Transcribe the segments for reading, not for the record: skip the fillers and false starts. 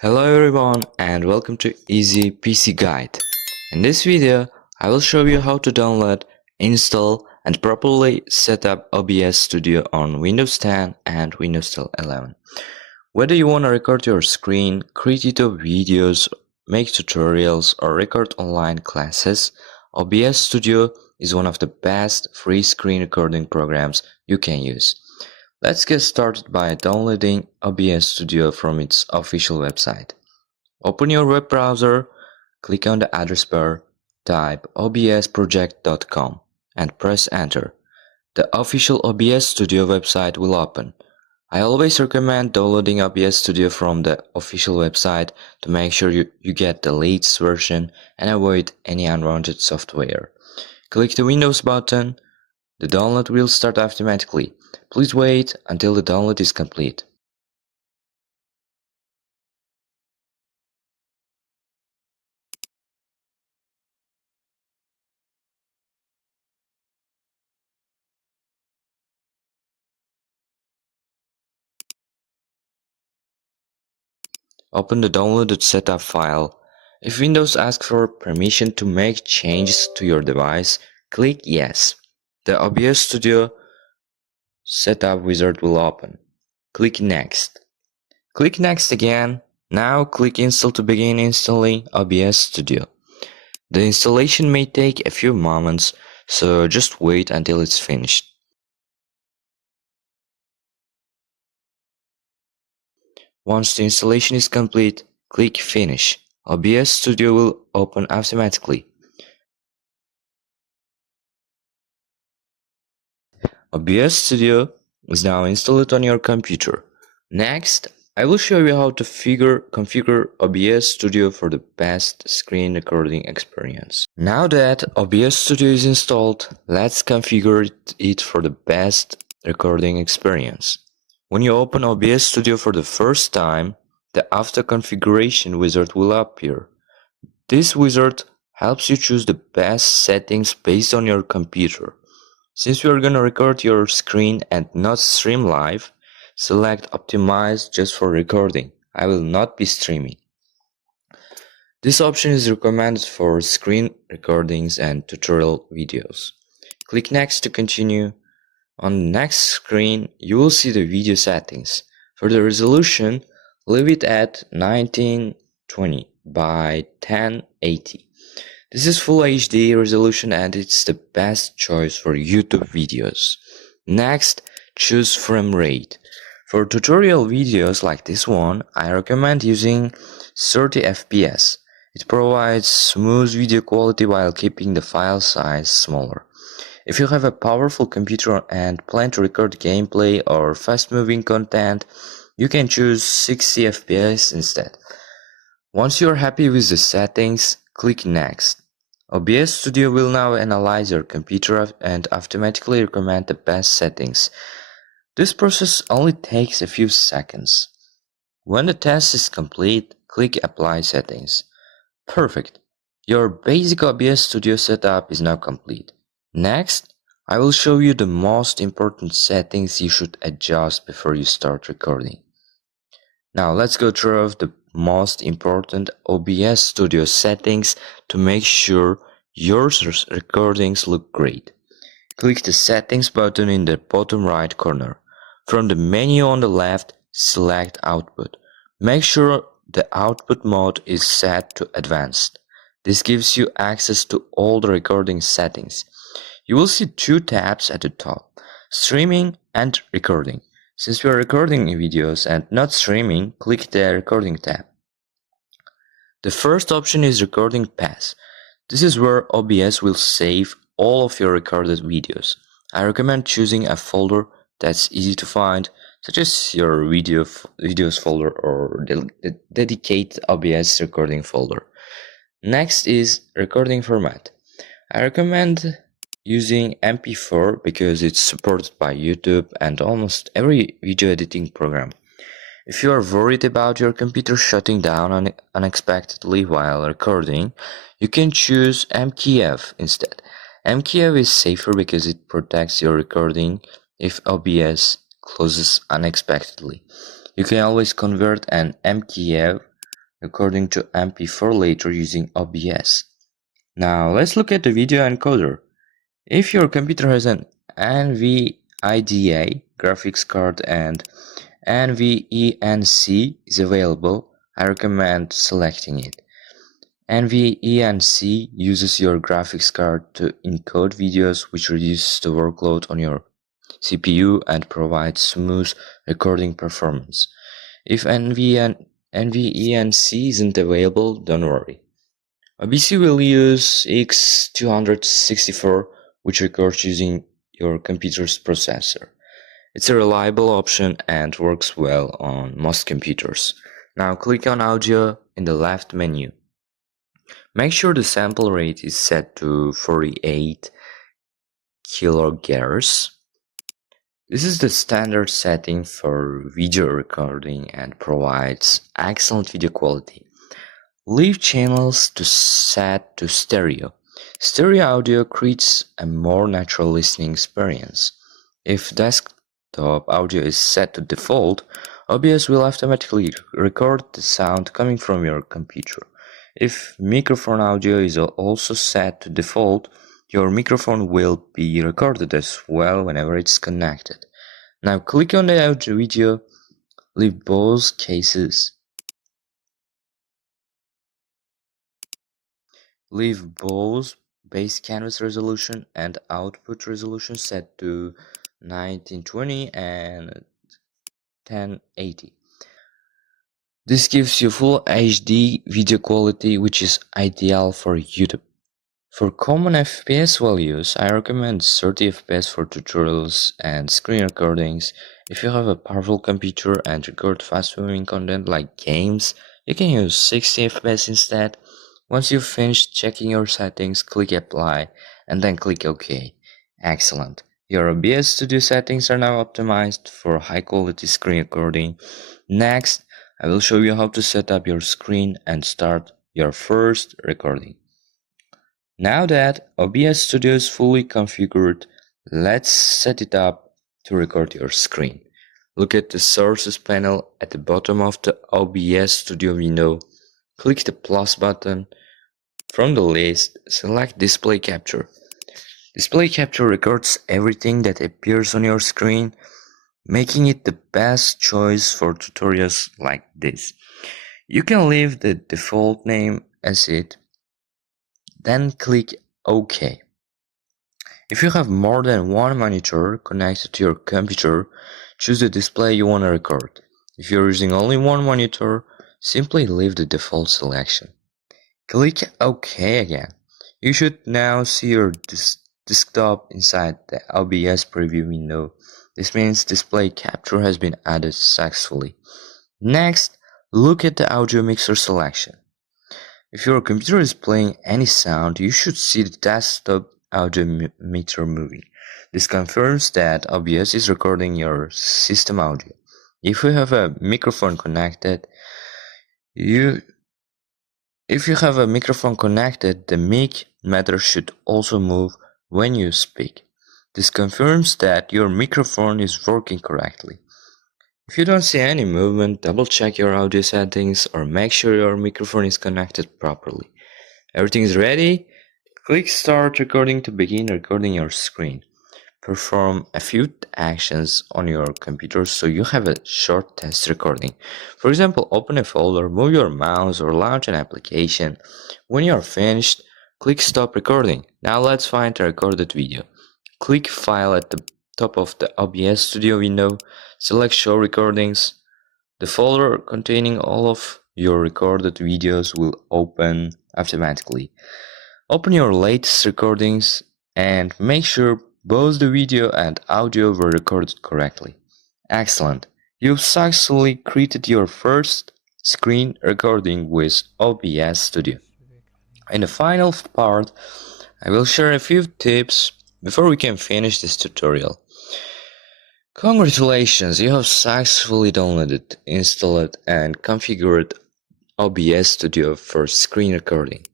Hello everyone and welcome to Easy PC Guide. In this video, I will show you how to download, install and properly set up OBS Studio on Windows 10 and Windows 11. Whether you want to record your screen, create YouTube videos, make tutorials or record online classes, OBS Studio is one of the best free screen recording programs you can use. Let's get started by downloading OBS Studio from its official website. Open your web browser, click on the address bar, type obsproject.com and press enter. The official OBS Studio website will open. I always recommend downloading OBS Studio from the official website to make sure you get the latest version and avoid any unwanted software. Click the Windows button. The download will start automatically. Please wait until the download is complete. Open the downloaded setup file. If Windows asks for permission to make changes to your device, click Yes. The OBS Studio setup wizard will open. Click Next. Click Next again. Now click Install to begin installing OBS Studio. The installation may take a few moments, so just wait until it's finished. Once the installation is complete, click Finish. OBS Studio will open automatically. OBS Studio is now installed on your computer. Next, I will show you how to configure OBS Studio for the best screen recording experience. Now that OBS Studio is installed, let's configure it for the best recording experience. When you open OBS Studio for the first time, the After Configuration wizard will appear. This wizard helps you choose the best settings based on your computer. Since we are gonna record your screen and not stream live, select Optimize just for recording. I will not be streaming. This option is recommended for screen recordings and tutorial videos. Click Next to continue. On the next screen, you will see the video settings. For the resolution, leave it at 1920 by 1080. This is Full HD resolution and it's the best choice for YouTube videos. Next, choose frame rate. For tutorial videos like this one, I recommend using 30 FPS. It provides smooth video quality while keeping the file size smaller. If you have a powerful computer and plan to record gameplay or fast-moving content, you can choose 60 FPS instead. Once you are happy with the settings, click Next. OBS Studio will now analyze your computer and automatically recommend the best settings. This process only takes a few seconds. When the test is complete, click Apply Settings. Perfect! Your basic OBS Studio setup is now complete. Next, I will show you the most important settings you should adjust before you start recording. Now let's go through the most important OBS Studio settings to make sure your recordings look great. Click the Settings button in the bottom right corner. From the menu on the left, select Output. Make sure the output mode is set to Advanced. This gives you access to all the recording settings. You will see two tabs at the top, Streaming and Recording. Since we are recording videos and not streaming, click the Recording tab. The first option is Recording Path. This is where OBS will save all of your recorded videos. I recommend choosing a folder that's easy to find, such as your videos folder or the dedicated OBS recording folder. Next is Recording Format. I recommend using MP4 because it's supported by YouTube and almost every video editing program. If you are worried about your computer shutting down unexpectedly while recording, you can choose MKF instead. MKF is safer because it protects your recording if OBS closes unexpectedly. You can always convert an MKF recording to MP4 later using OBS. Now let's look at the video encoder. If your computer has an NVIDIA graphics card and NVENC is available, I recommend selecting it. NVENC uses your graphics card to encode videos, which reduces the workload on your CPU and provides smooth recording performance. If NVENC isn't available, don't worry. OBS will use X264, which records using your computer's processor. It's a reliable option and works well on most computers. Now click on Audio in the left menu. Make sure the sample rate is set to 48 kHz. This is the standard setting for video recording and provides excellent video quality. Leave channels to set to stereo. Stereo audio creates a more natural listening experience. If desktop audio is set to default, OBS will automatically record the sound coming from your computer. If microphone audio is also set to default, your microphone will be recorded as well whenever it's connected. Now click on the audio video, leave both cases. Leave both base canvas resolution and output resolution set to 1920 and 1080. This gives you full HD video quality, which is ideal for YouTube. For common FPS values, I recommend 30 FPS for tutorials and screen recordings. If you have a powerful computer and record fast-moving content like games, you can use 60 FPS instead. Once you've finished checking your settings, click Apply and then click OK. Excellent. Your OBS Studio settings are now optimized for high-quality screen recording. Next, I will show you how to set up your screen and start your first recording. Now that OBS Studio is fully configured, let's set it up to record your screen. Look at the Sources panel at the bottom of the OBS Studio window. Click the plus button. From the list, select Display Capture. Display Capture records everything that appears on your screen, making it the best choice for tutorials like this. You can leave the default name as it, then click OK. If you have more than one monitor connected to your computer, choose the display you want to record. If you're using only one monitor, simply leave the default selection. Click OK again. You should now see your desktop inside the OBS preview window. This means display capture has been added successfully. Next, look at the audio mixer selection. If your computer is playing any sound, you should see the desktop audio meter moving. This confirms that OBS is recording your system audio. If you have a microphone connected, the mic meter should also move when you speak. This confirms that your microphone is working correctly. If you don't see any movement, double check your audio settings or make sure your microphone is connected properly. Everything is ready? Click Start Recording to begin recording your screen. Perform a few actions on your computer so you have a short test recording. For example, open a folder, move your mouse or launch an application. When you are finished, click Stop Recording. Now let's find a recorded video. Click File at the top of the OBS Studio window, select Show Recordings. The folder containing all of your recorded videos will open automatically. Open your latest recordings and make sure both the video and audio were recorded correctly. Excellent! You've successfully created your first screen recording with OBS Studio. In the final part, I will share a few tips before we can finish this tutorial. Congratulations, you have successfully downloaded, installed and configured OBS Studio for screen recording.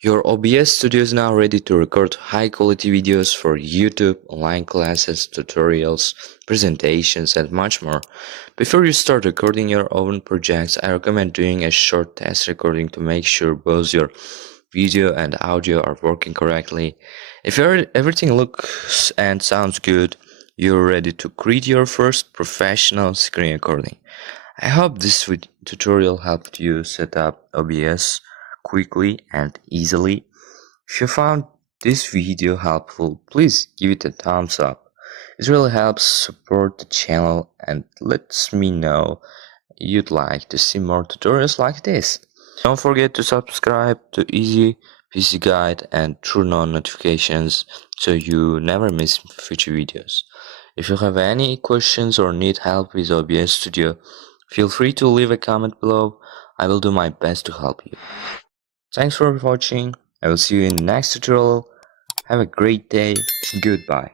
Your OBS Studio is now ready to record high-quality videos for YouTube, online classes, tutorials, presentations, and much more. Before you start recording your own projects, I recommend doing a short test recording to make sure both your video and audio are working correctly. If everything looks and sounds good, you're ready to create your first professional screen recording. I hope this tutorial helped you set up OBS quickly and easily. If you found this video helpful, please give it a thumbs up. It really helps support the channel and lets me know you'd like to see more tutorials like this. Don't forget to subscribe to Easy PC Guide and turn on notifications so you never miss future videos. If you have any questions or need help with OBS Studio, feel free to leave a comment below. I will do my best to help you. Thanks for watching. I will see you in the next tutorial. Have a great day. Goodbye.